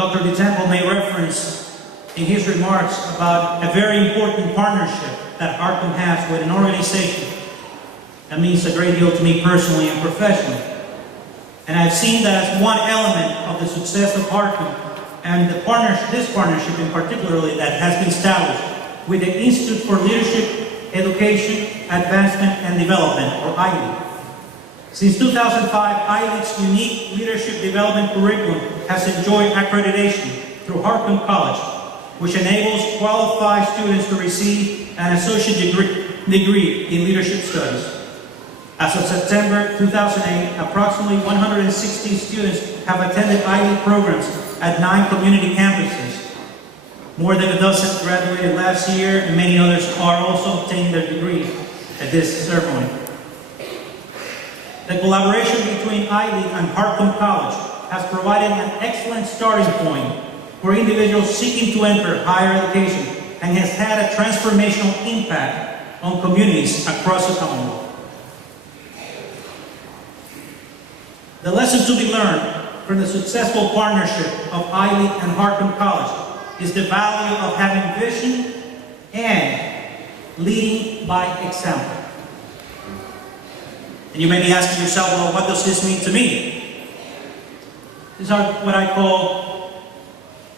Dr. DeTemple made reference in his remarks about a very important partnership that Harcum has with an organization that means a great deal to me personally and professionally. And I've seen that as one element of the success of Harcum and this partnership in particularly that has been established with the Institute for Leadership, Education, Advancement and Development, or ILEAD. Since 2005, ILEAD's unique leadership development curriculum has enjoyed accreditation through Harcum College, which enables qualified students to receive an associate degree in leadership studies. As of September 2008, approximately 160 students have attended ILEAD programs at 9 community campuses. More than a dozen graduated last year, and many others are also obtaining their degrees at this ceremony. The collaboration between ILEAD and Harcum College has provided an excellent starting point for individuals seeking to enter higher education and has had a transformational impact on communities across the Commonwealth. The lesson to be learned from the successful partnership of ILEAD and Harcum College is the value of having vision and leading by example. And you may be asking yourself, well, what does this mean to me? These are what I call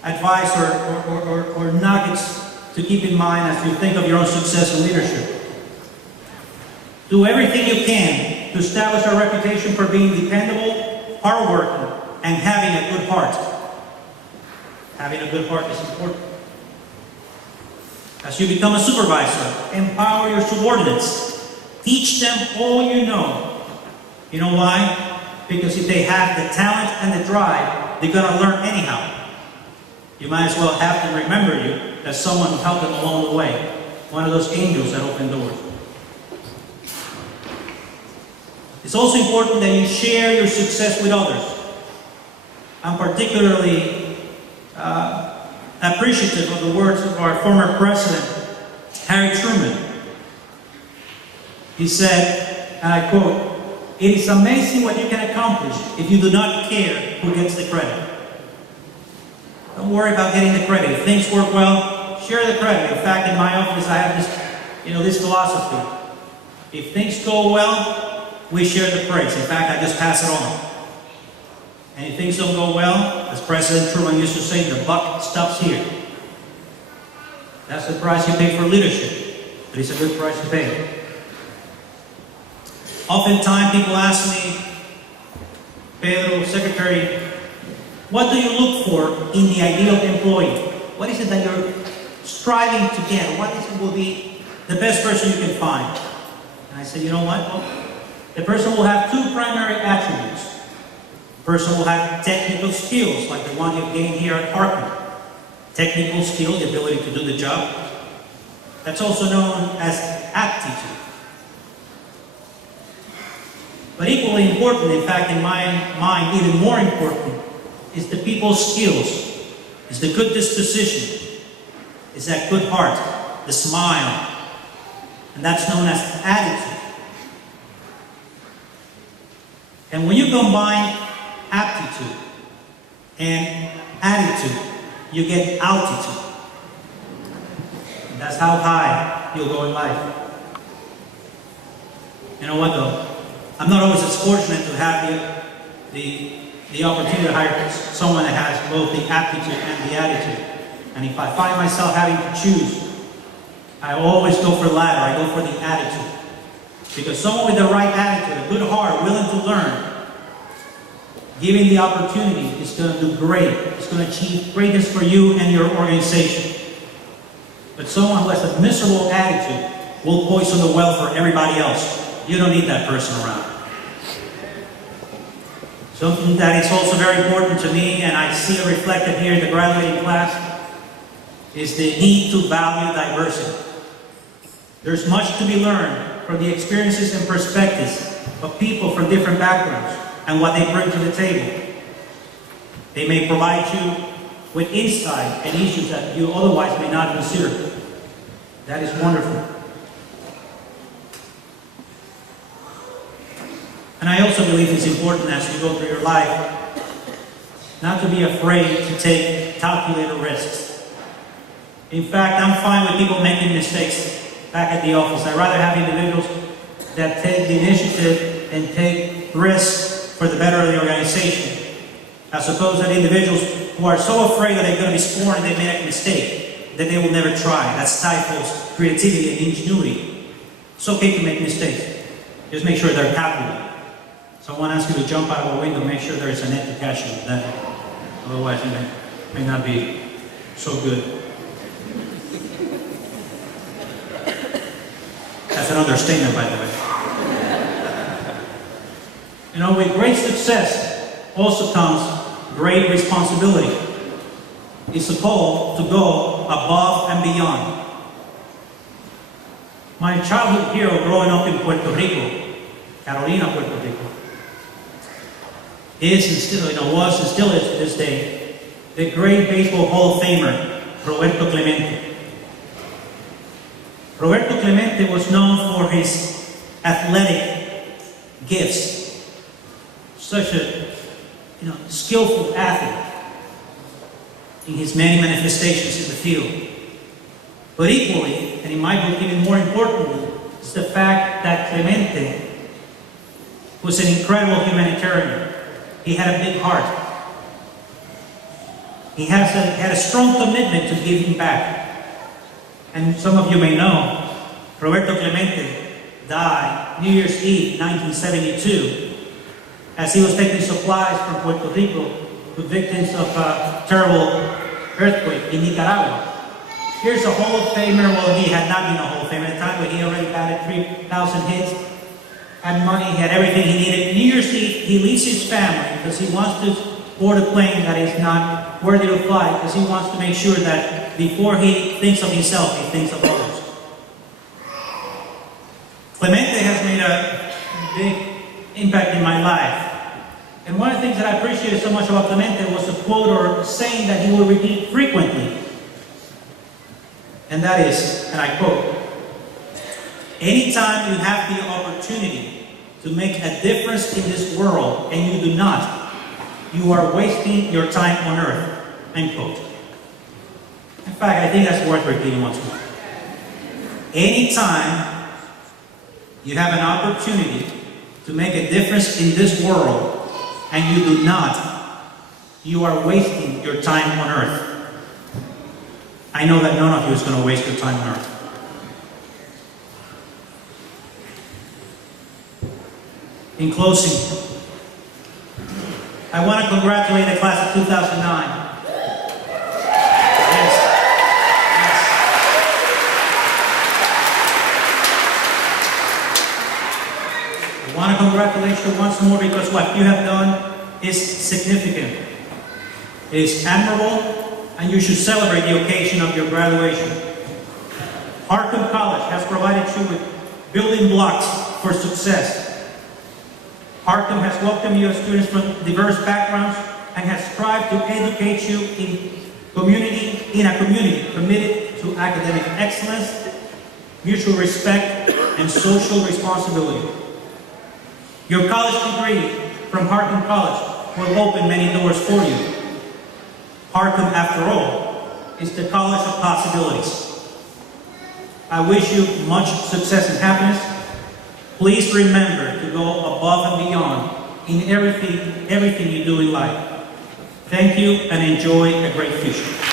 advice or nuggets to keep in mind as you think of your own success in leadership. Do everything you can to establish a reputation for being dependable, hardworking, and having a good heart. Having a good heart is important. As you become a supervisor, empower your subordinates. Teach them all you know. You know why? Because if they have the talent and the drive, they're going to learn anyhow. You might as well have them remember you as someone who helped them along the way. One of those angels that open doors. It's also important that you share your success with others. I'm particularly appreciative of the words of our former president, Harry Truman. He said, and I quote, "It is amazing what you can accomplish if you do not care who gets the credit." Don't worry about getting the credit. If things work well, share the credit. In fact, in my office, I have this philosophy. If things go well, we share the praise. In fact, I just pass it on. And if things don't go well, as President Truman used to say, the buck stops here. That's the price you pay for leadership, but it's a good price to pay. Oftentimes people ask me, Pedro, Secretary, what do you look for in the ideal employee? What is it that you're striving to get? What is it will be the best person you can find? And I said, you know what? Well, the person will have 2 primary attributes. The person will have technical skills, like the one you've gained here at Harcum. Technical skill, the ability to do the job. That's also known as aptitude. But equally important, in fact, in my mind, even more important, is the people's skills, is the good disposition, is that good heart, the smile, and that's known as attitude. And when you combine aptitude and attitude, you get altitude. And that's how high you'll go in life. You know what though? I'm not always as fortunate to have the opportunity to hire someone that has both the aptitude and the attitude. And if I find myself having to choose, I always go for the latter. I go for the attitude. Because someone with the right attitude, a good heart, willing to learn, given the opportunity, is going to do great. It's going to achieve greatness for you and your organization. But someone who has a miserable attitude will poison the well for everybody else. You don't need that person around. Something that is also very important to me, and I see it reflected here in the graduating class, is the need to value diversity. There's much to be learned from the experiences and perspectives of people from different backgrounds and what they bring to the table. They may provide you with insight and issues that you otherwise may not consider. That is wonderful. And I also believe it's important as you go through your life not to be afraid to take calculated risks. In fact, I'm fine with people making mistakes back at the office. I'd rather have individuals that take the initiative and take risks for the better of the organization, as opposed to individuals who are so afraid that they're going to be sworn and they make a mistake that they will never try. That stifles creativity and ingenuity. It's okay to make mistakes. Just make sure they're calculated. Someone asks you to jump out of a window, make sure there is a net to catch you with that. Otherwise, it may not be so good. That's an understatement, by the way. You know, with great success also comes great responsibility. It's a call to go above and beyond. My childhood hero growing up in Puerto Rico, Carolina, Puerto Rico, is and still, was and still is to this day, the great baseball Hall of Famer, Roberto Clemente. Roberto Clemente was known for his athletic gifts, such a skillful athlete in his many manifestations in the field. But equally, and in my book even more importantly, is the fact that Clemente was an incredible humanitarian. He had a big heart. He had a strong commitment to giving back. And some of you may know, Roberto Clemente died New Year's Eve, 1972, as he was taking supplies from Puerto Rico to victims of a terrible earthquake in Nicaragua. Here's a Hall of Famer. Well, he had not been a Hall of Famer at the time, but he already batted 3,000 hits, had money, he had everything he needed. New Year's Eve, he leaves his family because he wants to board a plane that is not worthy to fly, because he wants to make sure that before he thinks of himself, he thinks of others. Clemente has made a big impact in my life. And one of the things that I appreciated so much about Clemente was a quote or a saying that he would repeat frequently. And that is, and I quote, "Anytime you have the opportunity to make a difference in this world and you do not, you are wasting your time on earth." End quote. In fact, I think that's worth repeating once more. Anytime you have an opportunity to make a difference in this world and you do not, you are wasting your time on earth. I know that none of you is going to waste your time on earth. In closing, I want to congratulate the class of 2009. I want to congratulate you once more because what you have done is significant. It is admirable, and you should celebrate the occasion of your graduation. Harcum College has provided you with building blocks for success. Harcum has welcomed you as students from diverse backgrounds and has strived to educate you in a community committed to academic excellence, mutual respect, and social responsibility. Your college degree from Harcum College will open many doors for you. Harcum, after all, is the college of possibilities. I wish you much success and happiness. Please remember to go above and beyond in everything you do in life. Thank you and enjoy a great future.